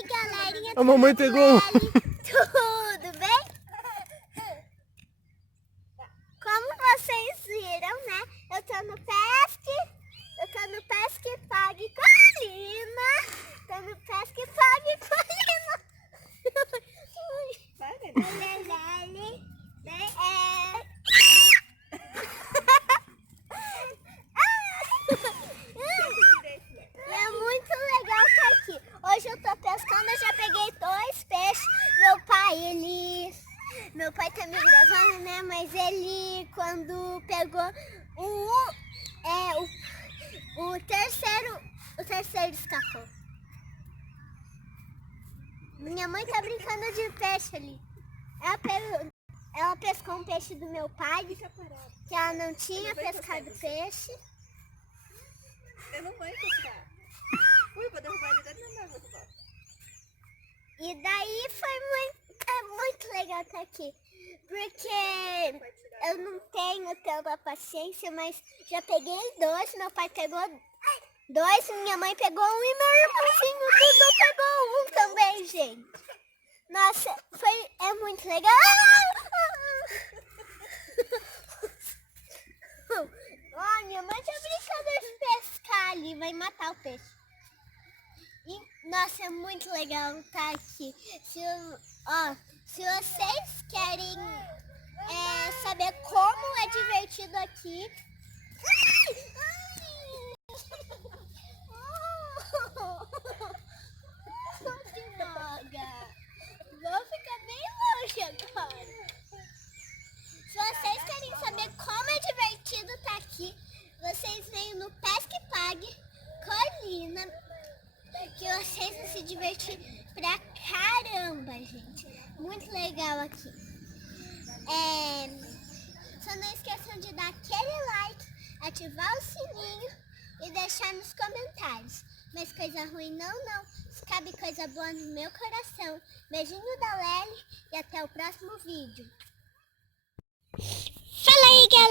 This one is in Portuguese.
aí, galerinha. A mamãe pegou. Tudo bem? Como vocês viram, né? Eu tô no Pesca. Eu tô no Pesca e Pague Colina. Tô no Pesca e Pague Colina. É muito legal estar aqui. Hoje eu tô pescando, eu já peguei 2 peixes. Meu pai tá me gravando, né? Mas ele, quando pegou o terceiro escapou. Minha mãe tá brincando de peixe ali. Ela pescou um peixe do meu pai, que ela não tinha pescado peixe. Eu não vou pescar. Ui, vou derrubar ele dentro da água. E daí foi muito legal estar aqui. Porque eu não tenho tanta paciência, mas já peguei 2, meu pai pegou 2, minha mãe pegou 1 e meu irmãozinho Dudu pegou 1 também, gente. Nossa, é muito legal. Ó, minha mãe tá brincando de pescar ali, vai matar o peixe. E, nossa, é muito legal estar aqui. Se vocês querem saber como é divertido aqui... Que droga! Vou ficar bem longe agora. Se vocês querem saber como é divertido estar aqui, vocês vêm no Pesca e Pague Colina, que vocês vão se divertir pra caramba, gente. Muito legal aqui. Só não esqueçam de dar aquele like, ativar o sininho e deixar nos comentários. Mas coisa ruim não. Se cabe coisa boa no meu coração. Beijinho da Lely e até o próximo vídeo. Fala aí, galera!